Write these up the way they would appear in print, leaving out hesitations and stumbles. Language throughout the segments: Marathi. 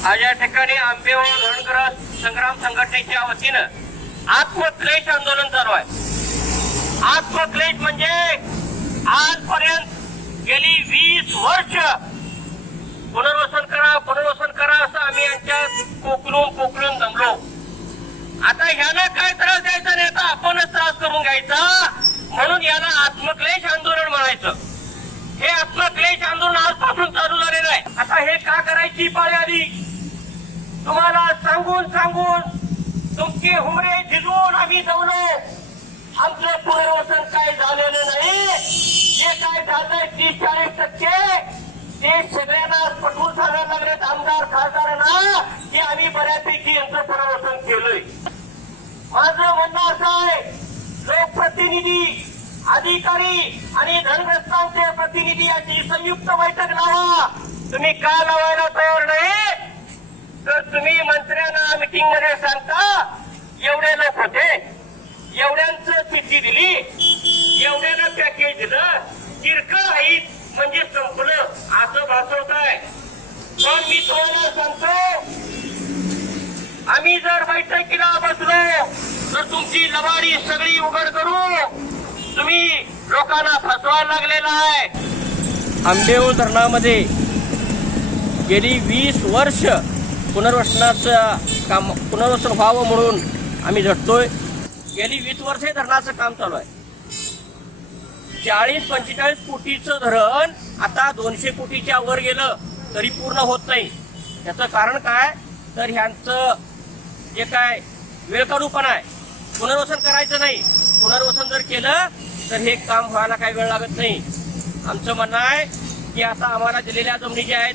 आज या ठिकाणी आंबेगाव धरणग्रस्त संग्राम संघटनेच्या वतीनं आत्मक्लेश आंदोलन चालू आहे। आत्मक्लेश म्हणजे आजपर्यंत गेली 20 वर्ष पुनर्वसन करा असं आम्ही यांच्या कोकलून दमलो। आता ह्याला काय त्रास द्यायचा नाही, आता आपणच त्रास करून घ्यायचा, म्हणून याला आत्मक्लेश आंदोलन म्हणायचं। हे आत्मक्लेश आंदोलन आजपासून चालू झालेलं आहे। आता हे का करायची पाळी आली, तुम्हाला सांगून तुमचे हुमरे झिजून आम्ही दमलो। आमचं पुनर्वसन काय झालेलं नाही, जे काय झालंय 30-40% ते सगळ्यांना पटवून सांगायला लागलेत आमदार खासदारांना की आम्ही बऱ्यापैकी यांचं पुनर्वसन केलंय। माझं म्हणणं असं आहे, लोकप्रतिनिधी, अधिकारी आणि धनग्रस्तांचे प्रतिनिधी याची संयुक्त बैठक लावा। तुम्ही का लावायला तयार नाही, तर तुम्ही मंत्र्यांना मीटिंग मध्ये सांगता एवढे लोक होते, एवढ्यांचं चिठ्ठी दिली, एवढ्यानं पॅकेज दिलं, किरकोळ आहे म्हणजे संपलं असं भासवताय। पण मी तुम्हाला सांगतो, आम्ही जर बैठकीला बसलो तर तुमची लबाडी सगळी उघड करू, तुम्ही लोकांना फसवायला लागलेला आहे। आंबेगाव धरणामध्ये गेली 20 वर्ष पुनर्वसन व्हावं म्हणून आम्ही झटतोय। गेली 20 वर्ष धरणाचं काम चालू आहे। 40-45 कोटीचं धरण आता 200 कोटीच्या वर गेलं तरी पूर्ण होत नाही। त्याचं कारण काय, तर ह्यांचं जे काय वेळकाढूपणा आहे, पुनर्वसन करायचं नाही। पुनर्वसन जर केलं तर हे काम व्हायला काही वेळ लागत नाही। आमचं म्हणणं आहे की आता आम्हाला दिलेल्या जमिनी ज्या आहेत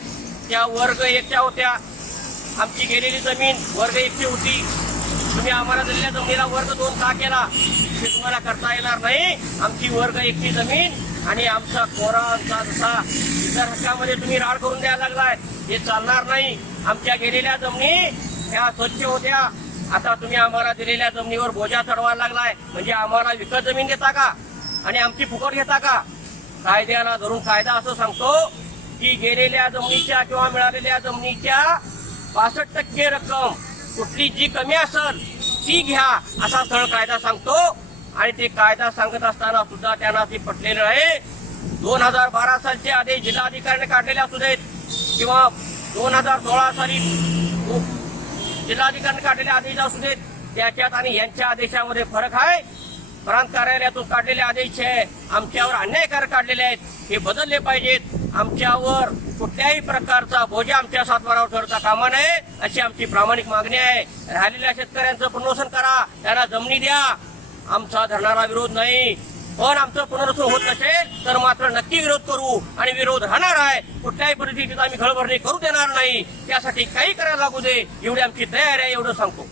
त्या वर्ग 1च्या होत्या, आमची गेलेली जमीन वर्ग 1ची होती। तुम्ही आम्हाला दिलेल्या जमिनीला वर्ग 2 का केला हे तुम्हाला करता येणार नाही। आमची वर्ग 1ची जमीन आणि आमचा कोरांचा जसा इतर हक्कामध्ये तुम्ही राड करून द्यायला लागलाय, हे चालणार नाही। आमच्या गेलेल्या जमिनी ह्या स्वच्छ होत्या, आता तुम्ही आम्हाला दिलेल्या जमिनीवर बोजा चढवायला लागलाय, म्हणजे आम्हाला विकत जमीन देता का आणि आमची फुकट घेता का? कायद्याला धरून कायदा असं सांगतो की गेलेल्या जमिनीच्या किंवा मिळालेल्या जमिनीच्या 65% रक्कम कुठली जी कमी असेल ती घ्या असा सरळ कायदा सांगतो। आणि ते कायदा सांगत असताना सुद्धा त्यांना ती पटलेलं आहे। 2012 सालचे आदेश जिल्हाधिकाऱ्यांनी काढलेले असू देत किंवा 2016 साली जिल्हाधिकाऱ्यांनी काढलेले आदेश असू देत, त्याच्यात आणि यांच्या आदेशामध्ये फरक आहे। प्रांत कार्यालयातून काढलेले आदेश आहे, आमच्यावर अन्यायकारक काढलेले आहेत, हे बदलले पाहिजेत। आमच्यावर कुठल्याही प्रकारचा बोजा आमच्या सातबारावर ठरता कामा नये अशी आमची प्रामाणिक मागणी आहे। राहिलेल्या शेतकऱ्यांचं पुनर्वसन करा, त्यांना जमिनी द्या, आमचा धरणारा विरोध नाही। पण आमचं पुनर्वसन होत नसेल तर मात्र नक्की विरोध करू आणि विरोध राहणार आहे। कुठल्याही परिस्थितीत आम्ही घळभरणी करू देणार नाही, त्यासाठी काही करायला लागू दे एवढी आमची तयारी आहे, एवढं सांगतो।